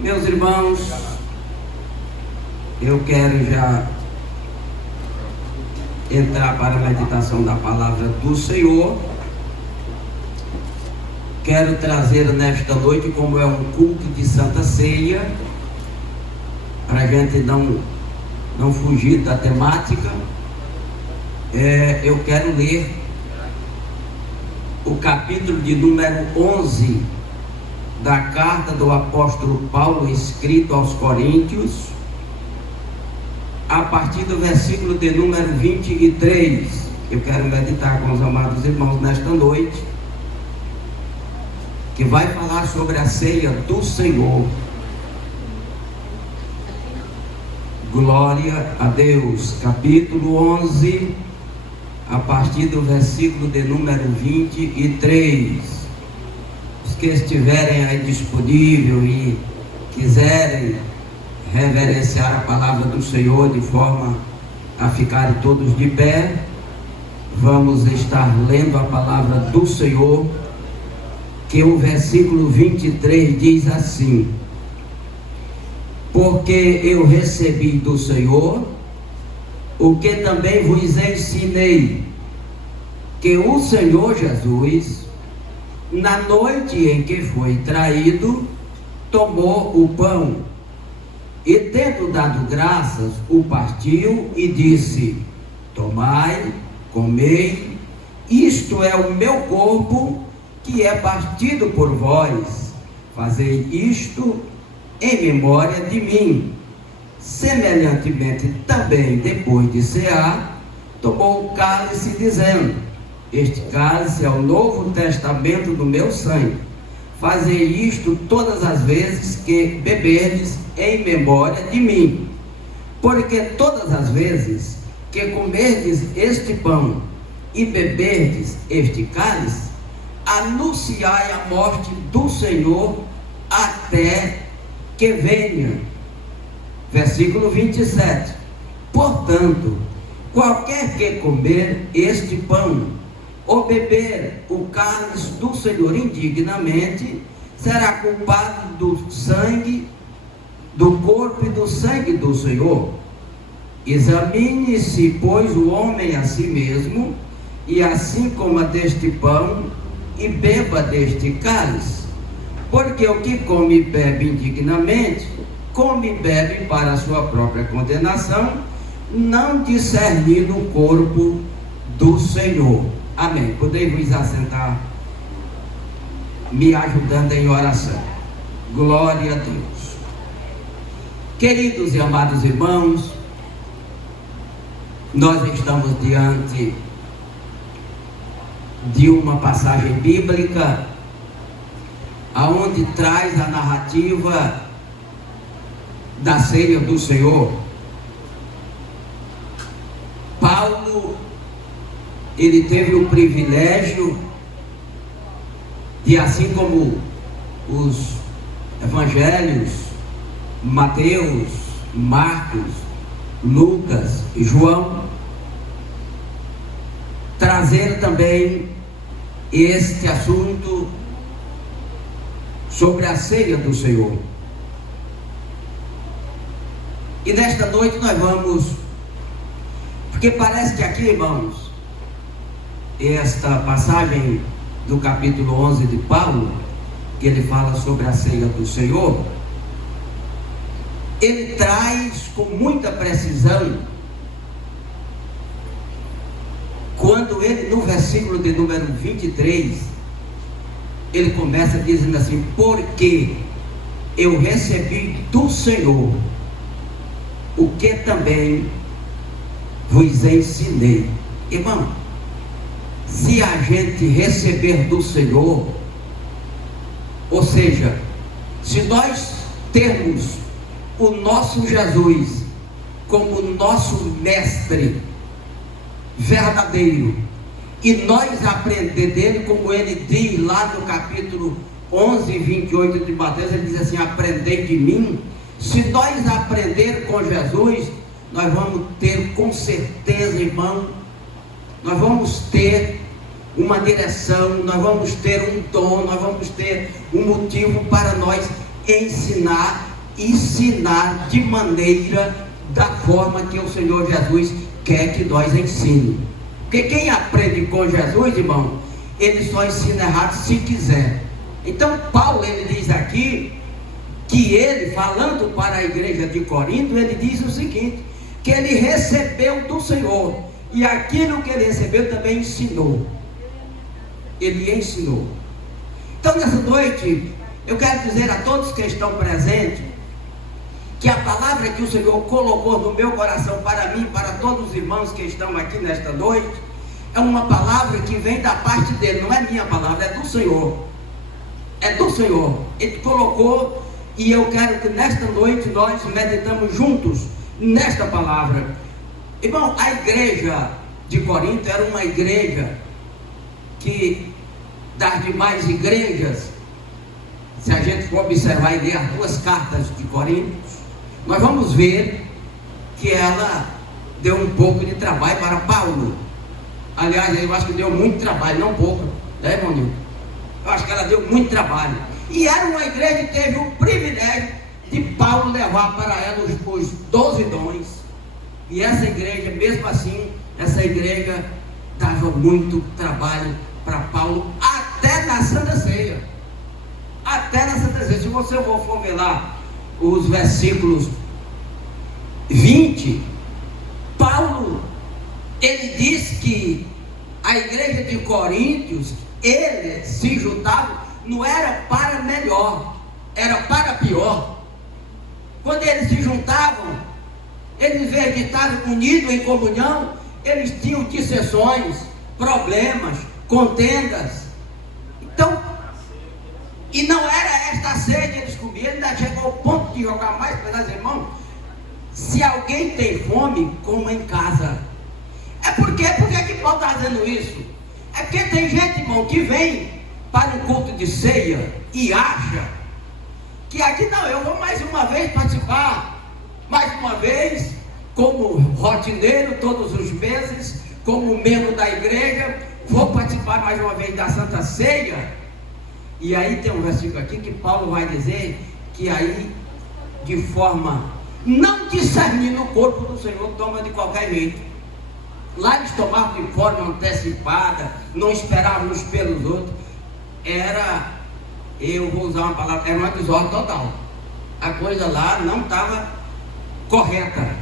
Meus irmãos, eu quero já entrar para a meditação da palavra do Senhor. Quero trazer nesta noite, como é um culto de Santa Ceia, para a gente não fugir da temática, eu quero ler o capítulo de número 11 da carta do apóstolo Paulo, escrito aos Coríntios, a partir do versículo de número 23. Eu quero meditar com os amados irmãos nesta noite, que vai falar sobre a ceia do Senhor. Glória a Deus. Capítulo 11, a partir do versículo de número 23. Os que estiverem aí disponível e quiserem reverenciar a palavra do Senhor de forma a ficarem todos de pé, vamos estar lendo a palavra do Senhor, que o versículo 23 diz assim: porque eu recebi do Senhor o que também vos ensinei, que o Senhor Jesus, na noite em que foi traído, tomou o pão e, tendo dado graças, o partiu e disse: tomai, comei, isto é o meu corpo, que é partido por vós. Fazei isto em memória de mim. Semelhantemente também, depois de cear, tomou o cálice, dizendo: este cálice é o novo testamento do meu sangue. Fazei isto todas as vezes que beberdes, em memória de mim. Porque todas as vezes que comerdes este pão e beberdes este cálice, anunciai a morte do Senhor até que venha. Versículo 27. Portanto, qualquer que comer este pão ou beber o cálice do Senhor indignamente, será culpado do sangue, do corpo e do sangue do Senhor. Examine-se, pois, o homem a si mesmo, e assim coma deste pão e beba deste cálice. Porque o que come e bebe indignamente, come e bebe para a sua própria condenação, não discernindo o corpo do Senhor. Amém. Podem vos assentar, me ajudando em oração. Glória a Deus. Queridos e amados irmãos, nós estamos diante de uma passagem bíblica aonde traz a narrativa da ceia do Senhor. Paulo, ele teve o privilégio de, assim como os evangelhos, Mateus, Marcos, Lucas e João, trazer também este assunto sobre a ceia do Senhor. E nesta noite nós vamos, porque parece que aqui, irmãos, esta passagem do capítulo 11 de Paulo, que ele fala sobre a ceia do Senhor, ele traz com muita precisão, quando ele, no versículo de número 23, ele começa dizendo assim: porque eu recebi do Senhor o que também vos ensinei. Irmão, se a gente receber do Senhor, ou seja, se nós termos o nosso Jesus como nosso mestre verdadeiro, e nós aprender dele, como ele diz lá no capítulo 11, 28 de Mateus, ele diz assim: aprendei de mim. Se nós aprender com Jesus, nós vamos ter, com certeza, irmão, nós vamos ter uma direção, nós vamos ter um dom, nós vamos ter um motivo para nós ensinar ensinar de maneira, da forma que o Senhor Jesus quer que nós ensine. Porque quem aprende com Jesus, irmão, ele só ensina errado se quiser. Então Paulo, ele diz aqui, que ele, falando para a igreja de Corinto, ele diz o seguinte, que ele recebeu do Senhor, e aquilo que ele recebeu também ensinou. Ele ensinou. Então nessa noite, eu quero dizer a todos que estão presentes, que a palavra que o Senhor colocou no meu coração para mim, para todos os irmãos que estão aqui nesta noite, é uma palavra que vem da parte dele, não é minha palavra, é do Senhor. É do Senhor. Ele colocou, e eu quero que nesta noite nós meditamos juntos nesta palavra. Irmão, a igreja de Corinto era uma igreja que, das demais igrejas, se a gente for observar e ler as duas cartas de Corinto, nós vamos ver que ela deu um pouco de trabalho para Paulo. Aliás, eu acho que deu muito trabalho, não pouco, né, irmão Nilton? Eu acho que ela deu muito trabalho. E era uma igreja que teve o privilégio de Paulo levar para ela os 12 dons. E essa igreja, mesmo assim, essa igreja dava muito trabalho para Paulo, até na Santa Ceia. Até na Santa Ceia. Se você for ver lá os versículos 20, Paulo, ele diz que a igreja de Coríntios, eles se juntavam, não era para melhor, era para pior. Quando eles se juntavam, eles estavam unidos em comunhão, eles tinham dissensões, problemas, contendas. Então, e não era esta ceia que eles comiam, ainda chegou ao ponto de jogar mais para os irmãos. Se alguém tem fome, coma em casa. Por que que Paulo está dizendo isso? É porque tem gente, irmão, que vem para um culto de ceia e acha que aqui não, eu vou mais uma vez participar, mais uma vez, como rotineiro todos os meses, como membro da igreja, vou participar mais uma vez da Santa Ceia. E aí tem um versículo aqui que Paulo vai dizer que aí, de forma não discernindo o corpo do Senhor, toma de qualquer jeito. Lá eles tomavam de forma antecipada, não esperavam uns pelos outros. Eu vou usar uma palavra, era uma desordem total. A coisa lá não estava correta.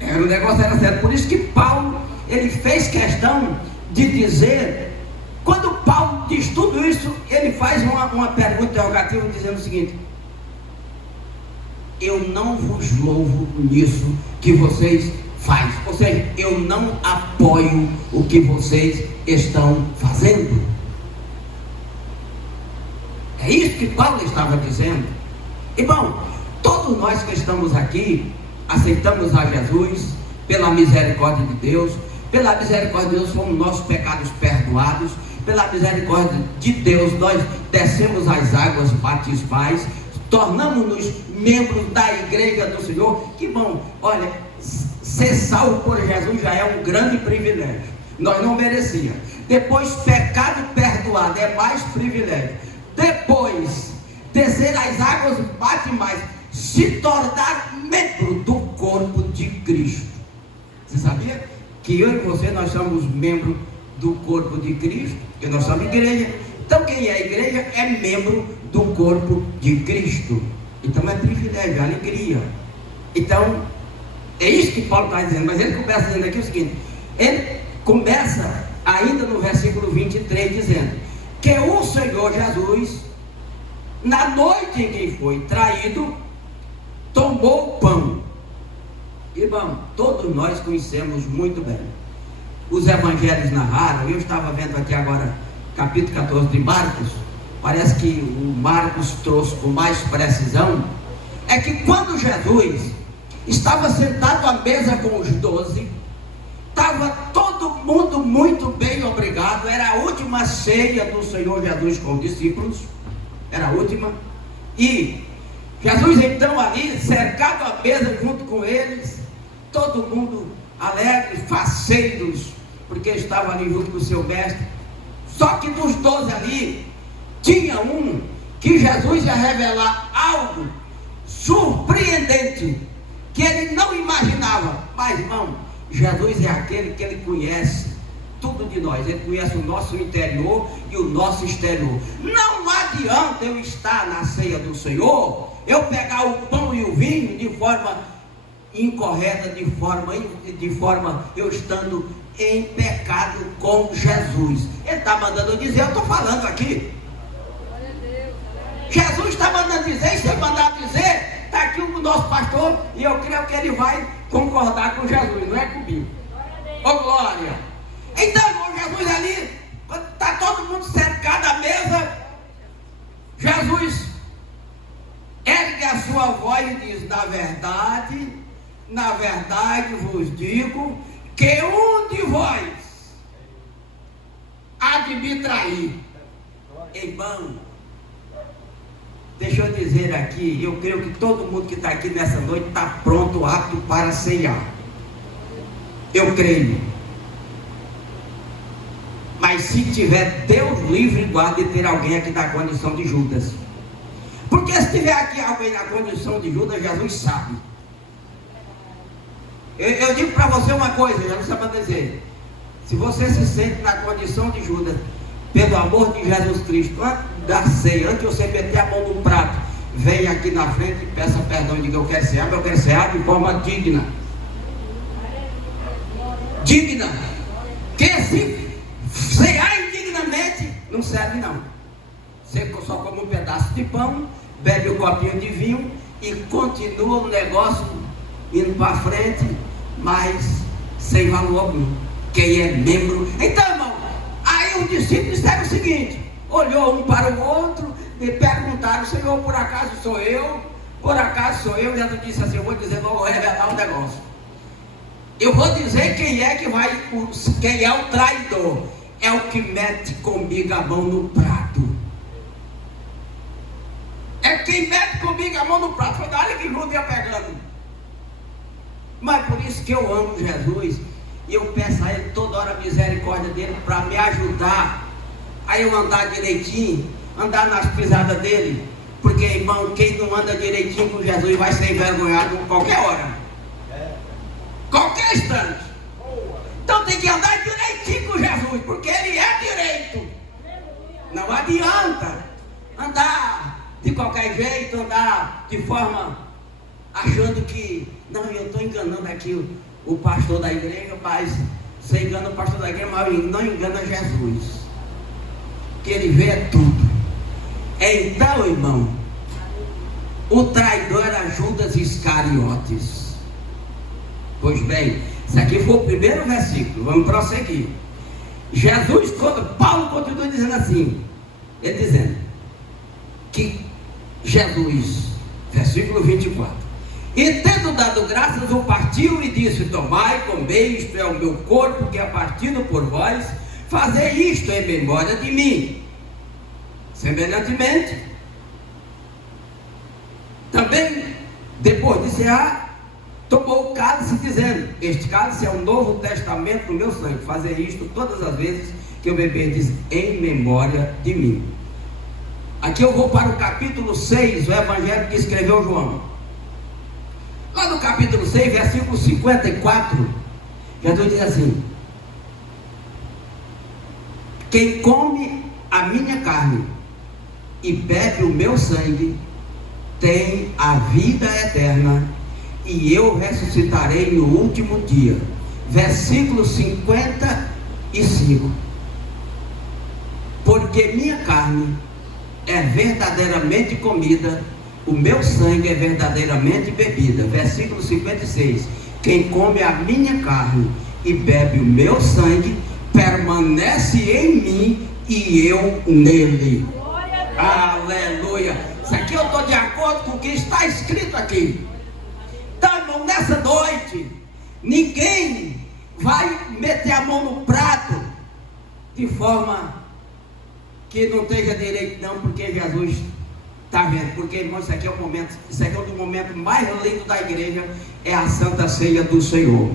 O negócio era certo. Por isso que Paulo, ele fez questão de dizer, quando Paulo diz tudo isso, ele faz uma pergunta interrogativa dizendo o seguinte: eu não vos louvo nisso que vocês fazem. Ou seja, eu não apoio o que vocês estão fazendo. É isso que Paulo estava dizendo. Irmão, todos nós que estamos aqui, aceitamos a Jesus pela misericórdia de Deus. Pela misericórdia de Deus fomos nossos pecados perdoados. Pela misericórdia de Deus nós descemos as águas batismais, tornamos-nos membros da igreja do Senhor. Que bom, olha, ser salvo por Jesus já é um grande privilégio, nós não merecíamos. Depois, pecado perdoado é mais privilégio. Depois, descer as águas batismais, se tornar membro do corpo de Cristo. Você sabia que eu e você, nós somos membros do corpo de Cristo? Que nós somos igreja. Então quem é igreja é membro do corpo de Cristo. Então é privilégio, é alegria. Então é isso que Paulo está dizendo. Mas ele começa dizendo aqui o seguinte: ele começa ainda no versículo 23 dizendo que o Senhor Jesus, na noite em que foi traído, tomou o pão. Irmão, todos nós conhecemos muito bem. Os evangelhos narraram. Eu estava vendo aqui agora capítulo 14 de Marcos. Parece que o Marcos trouxe com mais precisão. É que quando Jesus estava sentado à mesa com os 12, estava todo mundo muito bem obrigado. Era a última ceia do Senhor Jesus com os discípulos. Era a última. E Jesus então ali, cercado à mesa junto com eles, todo mundo alegre, faceiros, porque estava ali junto com o seu mestre. Só que dos 12 ali, tinha um que Jesus ia revelar algo surpreendente, que ele não imaginava. Mas, irmão, Jesus é aquele que ele conhece tudo de nós. Ele conhece o nosso interior e o nosso exterior. Não adianta eu estar na ceia do Senhor, eu pegar o pão e o vinho de forma incorreta, de forma eu estando em pecado com Jesus. Ele está mandando dizer, eu estou falando aqui. Jesus está mandando dizer, e se ele mandar dizer, está aqui o nosso pastor, e eu creio que ele vai concordar com Jesus, não é comigo. Ô glória! Então, irmão, Jesus ali, está todo mundo cercado à mesa, Jesus ergue a sua voz e diz, na verdade vos digo, que um de vós há de me trair. Irmão, deixa eu dizer aqui, eu creio que todo mundo que está aqui nessa noite está pronto, apto para ceiar. Eu creio. Mas se tiver, Deus livre e guarde de ter alguém aqui na condição de Judas. Porque se tiver aqui alguém na condição de Judas, Jesus sabe. Eu digo para você uma coisa, já não sabe dizer. Se você se sente na condição de Judas, pelo amor de Jesus Cristo, antes da ceia, antes de você meter a mão no prato, venha aqui na frente e peça perdão e diga, eu quero cear de forma digna. Digna. Que se cear indignamente, não serve não. Você só come um pedaço de pão, bebe um copinho de vinho e continua o negócio indo para frente, mas sem valor algum. Quem é membro. Então, irmão, aí os discípulos disseram o seguinte: olhou um para o outro e perguntaram, Senhor, por acaso sou eu? Por acaso sou eu? Jesus disse assim, eu vou dizer, vou revelar um negócio. Eu vou dizer quem é o traidor. É o que mete comigo a mão no prato. É quem mete comigo a mão no prato. Foi da hora que Judas ia pegando. Mas por isso que eu amo Jesus. E eu peço a Ele toda hora a misericórdia dEle para me ajudar a eu andar direitinho, andar nas pisadas dEle. Porque, irmão, quem não anda direitinho com Jesus vai ser envergonhado qualquer hora, qualquer instante. Então tem que andar direitinho com Jesus, porque Ele é direito. Não adianta andar de qualquer jeito, andar de forma achando que, não, eu estou enganando aqui o pastor da igreja, mas você engana o pastor da igreja, mas não engana Jesus, que Ele vê tudo. Então, irmão, o traidor era Judas Iscariotes. Pois bem, isso aqui foi o primeiro versículo, vamos prosseguir. Paulo continua dizendo assim, ele dizendo que Jesus, versículo 24, e tendo dado graças, o partiu e disse, tomai, comei, isto é o meu corpo que é partido por vós, fazei isto em memória de mim. Semelhantemente, também, depois de cear, tomou o cálice, dizendo, este cálice é o novo testamento do meu sangue, fazer isto todas as vezes que eu beberdes em memória de mim. Aqui eu vou para o capítulo 6, o evangelho que escreveu João. Lá no capítulo 6, versículo 54, Jesus diz assim, quem come a minha carne e bebe o meu sangue, tem a vida eterna, e eu ressuscitarei no último dia. Versículo 55, porque minha carne é verdadeiramente comida, o meu sangue é verdadeiramente bebida. Versículo 56, quem come a minha carne e bebe o meu sangue, permanece em mim e eu nele. Aleluia. Isso aqui eu estou de acordo com o que está escrito aqui. Então, irmão, nessa noite ninguém vai meter a mão no prato de forma que não esteja direito, não, porque Jesus está vendo. Porque, irmão, isso aqui é um dos momentos mais lindos da igreja, é a Santa Ceia do Senhor.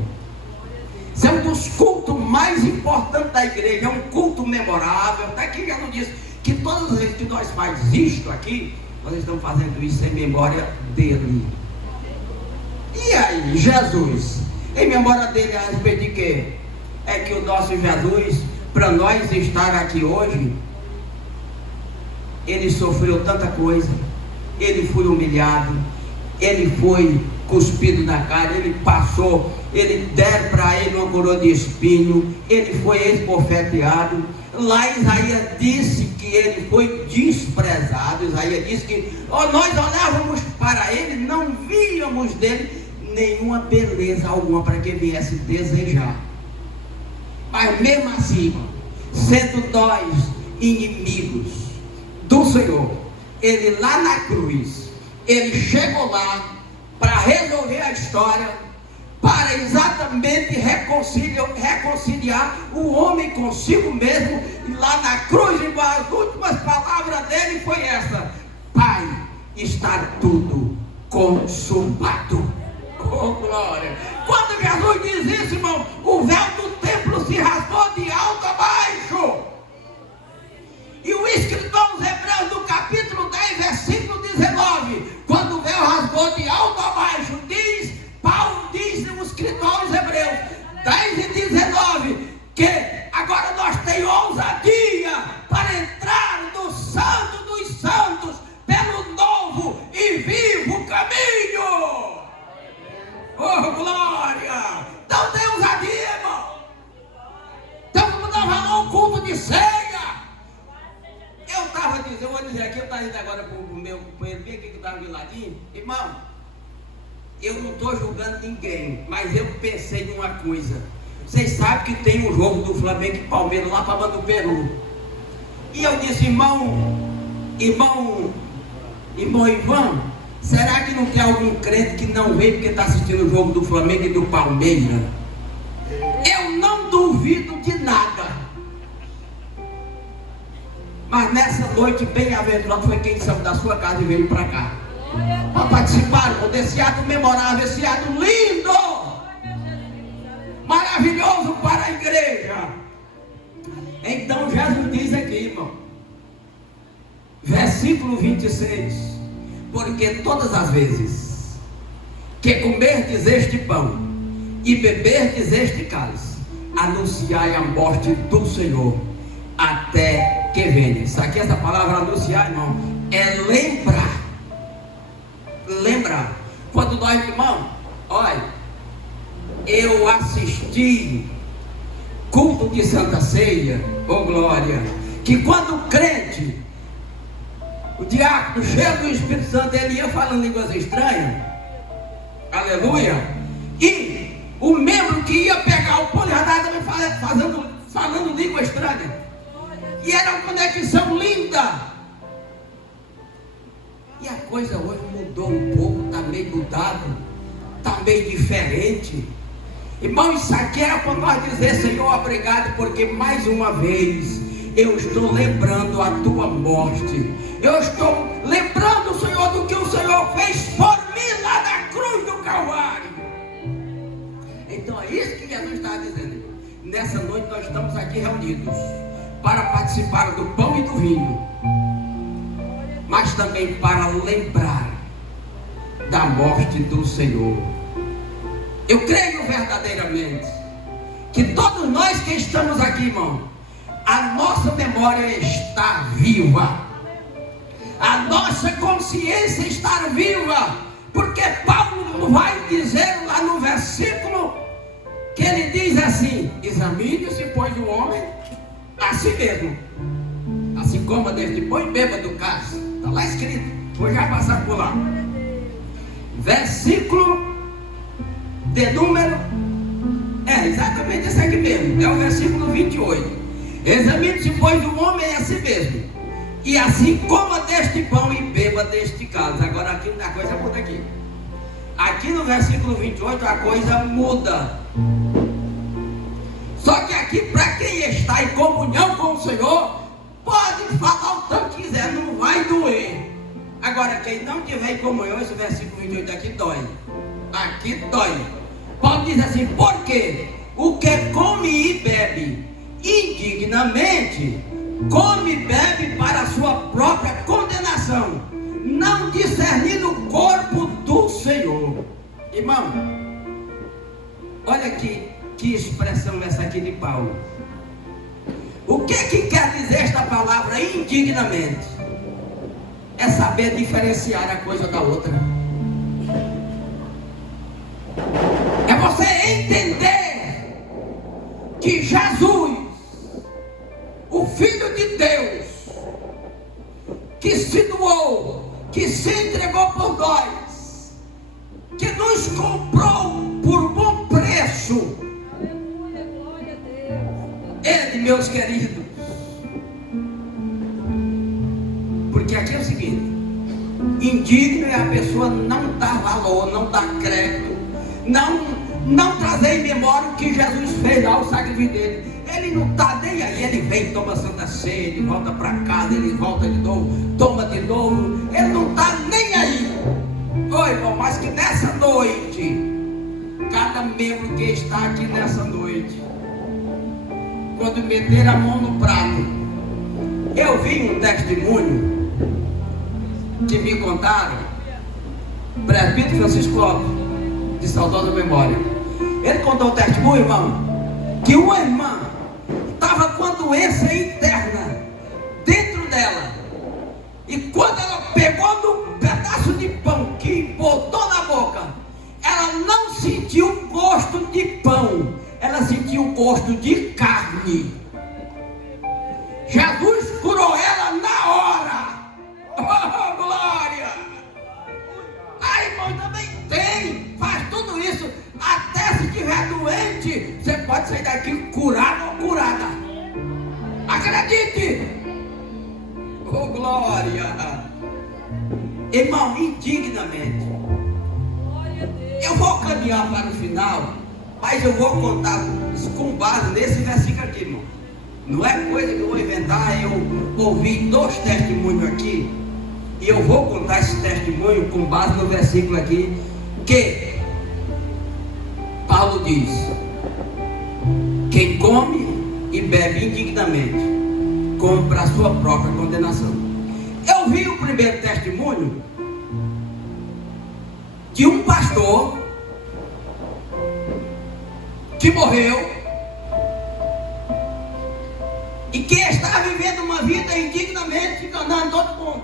Isso é um dos cultos mais importantes da igreja, é um culto memorável. Até que Jesus disse que todas as vezes que nós fazemos isto aqui, Nós estamos fazendo isso em memória dele. E aí, Jesus, em memória dele a respeito de quê? É que o nosso Jesus, para nós estar aqui hoje, ele sofreu tanta coisa, ele foi humilhado, ele foi cuspido na cara, ele passou, ele deram para ele uma coroa de espinho, ele foi esbofeteado. Lá Isaías disse que ele foi desprezado. Isaías disse que nós olhávamos para ele, não víamos dele nenhuma beleza alguma para que viesse desejar. Mas mesmo assim, sendo nós inimigos do Senhor, ele lá na cruz, ele chegou lá para resolver a história, para exatamente reconciliar o homem consigo mesmo. E lá na cruz, as últimas palavras dele foi essa: Pai, está tudo consumado. Oh glória! Quando Jesus diz isso, irmão, o véu do templo se rasgou de alto a baixo. E o escritor aos Hebreus, no capítulo 10, versículo 19, quando o véu rasgou de alto a baixo, Paulo diz no escritor aos Hebreus 10 e 19, que agora nós temos ousadia para entrar no Santo dos Santos, pelo novo e vivo caminho. Oh glória! Então tem ousadia, irmão. Então vamos dar valor ao culto de ceia. Eu estava dizendo, eu vou dizer aqui, eu estava indo agora para o meu companheiro, bem aqui que estava do ladinho. Irmão, eu não estou julgando ninguém, mas eu pensei numa coisa. Vocês sabem que tem um jogo do Flamengo e Palmeiras lá para do Peru. E eu disse, irmão Ivan, será que não tem algum crente que não veio porque está assistindo o jogo do Flamengo e do Palmeiras? Eu não duvido de nada. Mas nessa noite bem-aventurado foi quem saiu da sua casa e veio para cá para participar desse ato memorável, esse ato lindo, maravilhoso para a igreja. Então Jesus diz aqui, irmão, versículo 26, porque todas as vezes que comerdes este pão e beberdes este cálice, anunciai a morte do Senhor até que venha. Isso aqui, essa palavra anunciar, irmão, é lembrar. Lembrar. Quando nós, irmão, olha, eu assisti culto de Santa Ceia, oh glória, que quando o crente, o diácono cheio do Espírito Santo, ele ia falando línguas estranhas, aleluia, e o membro que ia pegar o pão já estava falando língua estranha, e era uma conexão linda. E a coisa hoje mudou um pouco, está meio mudado, está meio diferente. Irmão, isso aqui era para nós dizer, Senhor, obrigado, porque mais uma vez eu estou lembrando a tua morte. Eu estou lembrando, Senhor, do que o Senhor fez por mim lá na cruz do Calvário. Então é isso que Jesus está dizendo. Nessa noite nós estamos aqui reunidos para participar do pão e do vinho, mas também para lembrar da morte do Senhor. Eu creio verdadeiramente que todos nós que estamos aqui, irmão, a nossa memória está viva, a nossa consciência está viva, porque Paulo vai dizer lá no versículo que ele diz assim: examine-se, pois, o homem a si mesmo, assim como deste pão e beba do cálice. Está lá escrito, vou já passar por lá. Versículo de número, exatamente esse aqui mesmo, é o versículo 28. Examine-se, pois, o homem a si mesmo, e assim coma deste pão e beba deste cálice. Agora aqui a coisa muda aqui. Aqui no versículo 28 a coisa muda. Só que aqui, para quem está em comunhão com o Senhor, pode falar o tanto que quiser, não vai doer. Agora, quem não tiver em comunhão, esse versículo 28 aqui dói. Aqui dói. Paulo diz assim: porque o que come e bebe indignamente, come e bebe para a sua própria condenação, não discernindo o corpo do Senhor. Irmão, olha aqui, que expressão essa aqui de Paulo. O que quer dizer esta palavra indignamente? É saber diferenciar a coisa da outra. É você entender que Jesus, o Filho de Deus, que se doou, que se entregou por nós, que nos comprou por bom preço. Aleluia, glória a Deus. Ele, meus queridos, porque aqui é o seguinte: indigno é a pessoa não dar valor, não dar crédito, não trazer em memória o que Jesus fez lá, o sacrifício dele. Ele não está nem aí, ele vem, toma Santa Ceia, ele volta para casa, ele volta de novo, toma de novo, ele não está nem aí. Oi, irmão, mas que nessa noite, cada membro que está aqui nessa noite, quando meter a mão no prato, eu vi um testemunho que me contaram, presbítero Francisco Lopes, de saudosa memória. Ele contou um testemunho, irmão, que uma irmã estava com a doença interna dentro dela, e quando ela pegou no pedaço de pão que botou na boca, ela não sentiu o gosto de pão, ela sentiu o gosto de carne. Jesus curou ela na hora. Oh, glória! A irmã também tem, faz tudo isso. Até se estiver doente, você pode sair daqui curado ou curada. Acredite! Oh, glória! Irmão, indignamente. Glória a Deus. Eu vou caminhar para o final, mas eu vou contar com base nesse versículo aqui, irmão. Não é coisa que eu vou inventar. Eu ouvi 2 testemunhos aqui, e eu vou contar esse testemunho com base no versículo aqui, que Paulo diz: quem come e bebe indignamente, come para a sua própria condenação. Eu vi o primeiro testemunho de um pastor que morreu e que está vivendo uma vida indignamente, enganando todo mundo.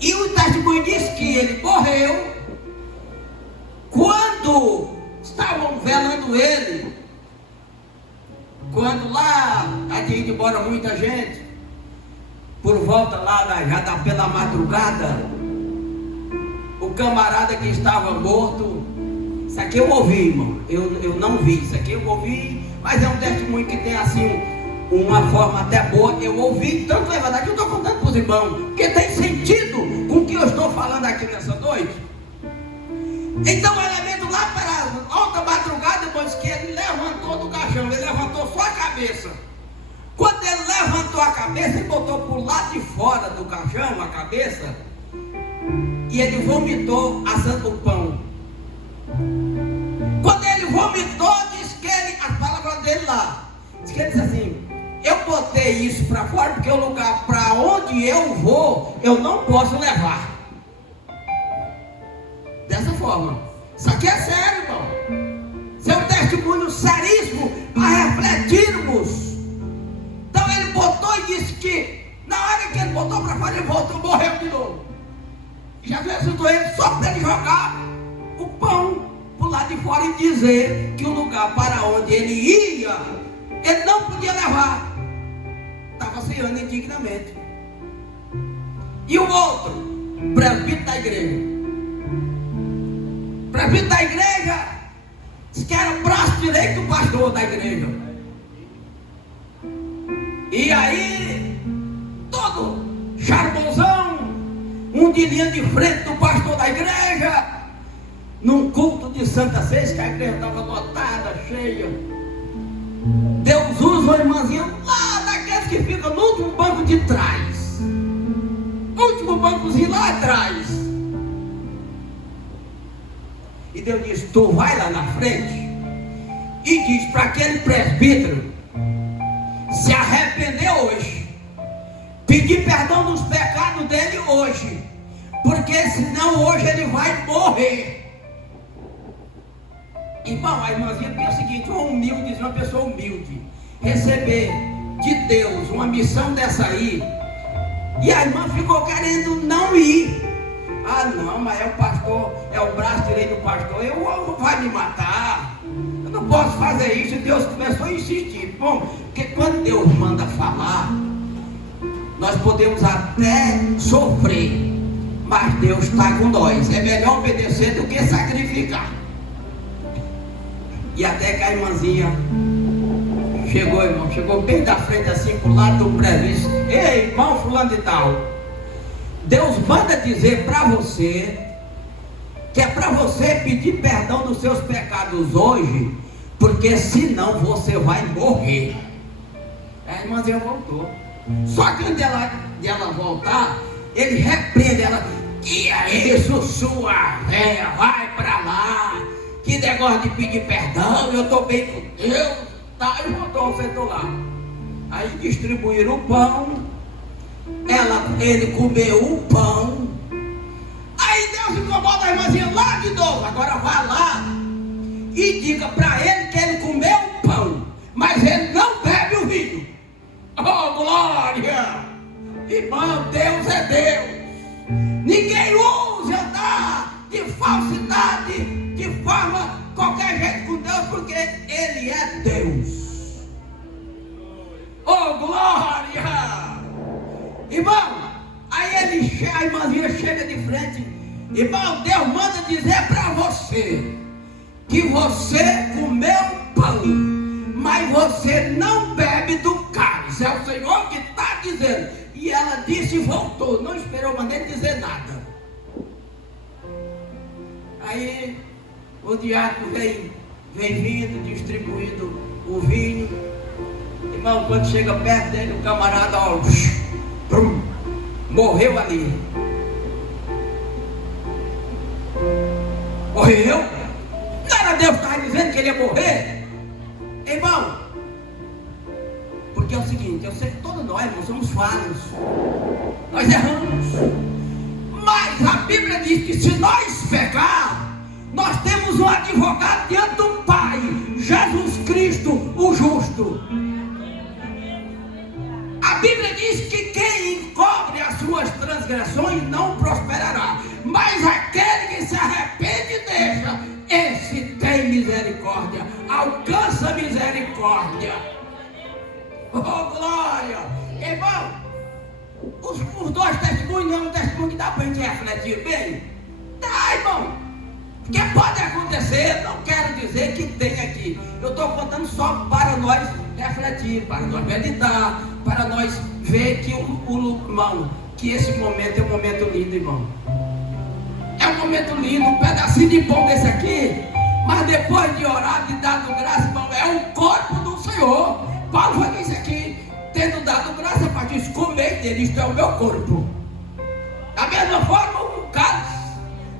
E o testemunho diz que ele morreu quando estavam velando ele, quando lá tinha ido embora muita gente, por volta lá já pela madrugada, o camarada que estava morto. Isso aqui eu ouvi, irmão, eu não vi, isso aqui eu ouvi, mas é um testemunho que tem assim uma forma até boa. Eu ouvi, tanto é verdade que eu estou contando para os irmãos, porque tem sentido com o que eu estou falando aqui nessa noite. Então o elemento lá para alta madrugada, depois que ele levantou do caixão, ele levantou só a cabeça. Quando ele levantou a cabeça, ele botou por lado de fora do caixão a cabeça, e ele vomitou assando o pão. Quando ele vomitou, diz que ele, as palavras dele lá, diz que ele disse assim: eu botei isso para fora porque o lugar para onde eu vou, eu não posso levar. Dessa forma. Isso aqui é sério, irmão. Isso é um testemunho seríssimo para refletirmos. Então ele botou e disse que na hora que ele botou para fora, ele voltou, morreu de novo. E já ressuscitou ele só para ele jogar o pão para o lado de fora e dizer que o lugar para onde ele ia, ele não podia levar. Estava ceando indignamente. E o outro, presbítero da igreja. Presbítero da igreja disse que era o braço direito do pastor da igreja. E aí, todo charmosão, um de linha de frente do pastor da igreja, num culto de Santa Ceia, que a igreja estava lotada, cheia. Deus usa uma irmãzinha lá daqueles que ficam no último banco de trás. Último bancozinho lá atrás. E Deus diz: tu vai lá na frente e diz para aquele presbítero se arrepender hoje, pedir perdão dos pecados dele hoje, porque senão hoje ele vai morrer. Irmão, a irmãzinha tem o seguinte: uma pessoa humilde, receber de Deus uma missão dessa aí, e a irmã ficou querendo não ir. Ah não, mas é o pastor, é o braço direito do pastor, eu vai me matar, eu não posso fazer isso. E Deus começou a insistir. Bom, porque quando Deus manda falar, nós podemos até sofrer, mas Deus está com nós. É melhor obedecer do que sacrificar. E até que a irmãzinha chegou, irmão, chegou bem da frente assim, pro lado do previsto. Ei, irmão fulano de tal, Deus manda dizer para você que é para você pedir perdão dos seus pecados hoje, porque senão você vai morrer. A irmãzinha voltou. Só que antes dela voltar, ele repreende ela. Que é isso, sua véia? Vai para lá. Que negócio de pedir perdão, eu estou bem com Deus. Tá, e voltou, sentou lá. Aí distribuíram o pão. Ele comeu o pão. Aí Deus incomoda a irmãzinha lá de novo. Agora vá lá e diga para ele que ele comeu o pão, mas ele não bebe o vinho. Oh, glória! Irmão, Deus é Deus. Ninguém usa de falsidade, de forma qualquer jeito com Deus, porque Ele é Deus. Oh, glória! Irmão, aí a irmãzinha chega de frente. Irmão, Deus manda dizer para você que você comeu pão, mas você não bebe do cálice. É o Senhor que está dizendo. E ela disse e voltou, não esperou mais nem dizer nada. Aí o diácono vem vindo, distribuindo o vinho. Irmão, quando chega perto dele, o camarada, ó, morreu ali. Morreu? Não era Deus que estava dizendo que ele ia morrer? Irmão, porque é o seguinte, eu sei que todos nós, irmão, somos falhos, nós erramos, mas a Bíblia diz que se nós pecar, nós temos um advogado diante do Pai, Jesus Cristo, o justo. A Bíblia diz que quem encobre as suas transgressões não prosperará, mas aquele que se arrepende e deixa, esse tem misericórdia, alcança misericórdia. Oh, glória! Irmão, os dois testemunhos não é um testemunho que dá para a gente refletir bem? Dá, irmão! Porque pode acontecer, não quero dizer que tem aqui. Eu estou contando só para nós refletir, para nós meditar, para nós ver que irmão, que esse momento é um momento lindo, irmão. É um momento lindo, um pedacinho de pão desse aqui, mas depois de orar, de dar graça, irmão, é o corpo do Senhor. Paulo vai dizer aqui, tendo dado graça para dizer, comer dele, isto é o meu corpo. Da mesma forma, o cálice,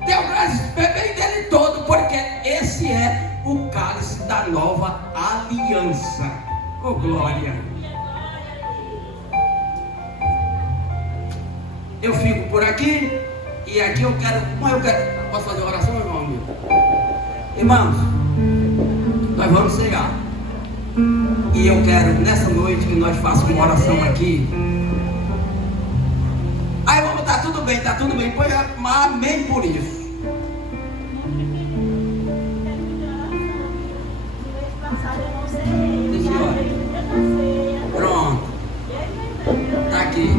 deu graça, bebei dele todo, porque esse é o cálice da nova aliança. Oh, glória! Eu fico por aqui, e aqui eu quero, posso fazer uma oração, irmão meu? Irmãos, nós vamos cegar. E eu quero, nessa noite, que nós façamos uma oração aqui. Aí vamos, tá tudo bem, põe amém por isso. Pronto. Tá aqui.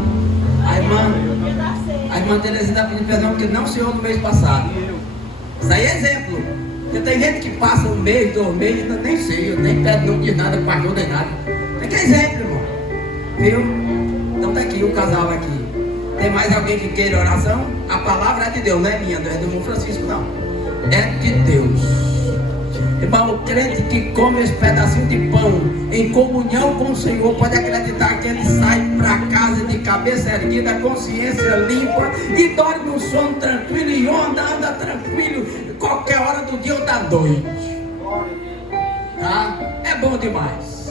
A irmã Teresa está pedindo perdão porque não se no mês passado. Isso aí é exemplo. Porque tem gente que passa um mês, 2 meses, ainda nem sei, eu nem pede, não diz nada, pastor nem nada. É que é exemplo, irmão. Viu? Então tá aqui o casal aqui. Tem mais alguém que queira oração? A palavra é de Deus, não é minha, não é do irmão Francisco, não. É de Deus. Irmão, o crente que come esse pedacinho de pão em comunhão com o Senhor pode acreditar que ele sai para casa de cabeça erguida, consciência limpa e dorme um sono tranquilo e anda tranquilo qualquer hora do dia ou da noite. Tá? É bom demais.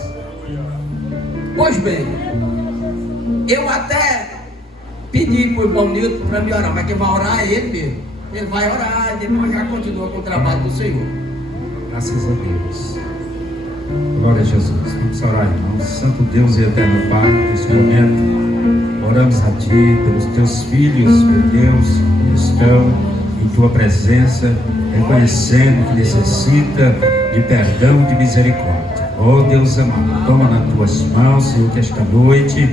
Pois bem, eu até pedir para o irmão Nilton para me orar, mas quem vai orar é ele mesmo. Ele vai orar e depois já continua com o trabalho do Senhor. Graças a Deus. Glória a Jesus. Vamos orar, irmãos. Santo Deus e eterno Pai, neste momento, oramos a Ti pelos Teus filhos, meu Deus, que estão em Tua presença, reconhecendo que necessita de perdão e de misericórdia. Ó Deus amado, toma nas Tuas mãos, Senhor, que esta noite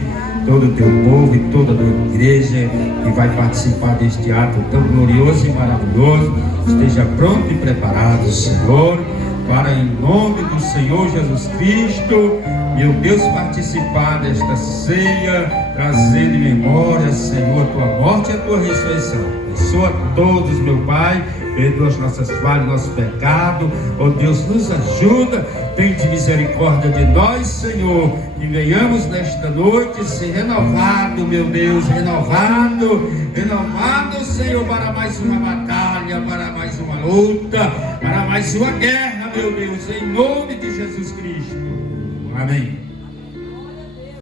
todo o Teu povo e toda a Tua igreja que vai participar deste ato tão glorioso e maravilhoso esteja pronto e preparado, Senhor, para em nome do Senhor Jesus Cristo, meu Deus, participar desta ceia, trazendo em memória, Senhor, a Tua morte e a Tua ressurreição. Abençoa todos, meu Pai, perdoa as nossas falhas, nosso pecado. Ó Deus, nos ajuda, tende misericórdia de nós, Senhor, e venhamos nesta noite ser renovado, meu Deus, renovado, Senhor, para mais uma batalha, para mais uma luta, para mais uma guerra, meu Deus, em nome de Jesus Cristo. Amém.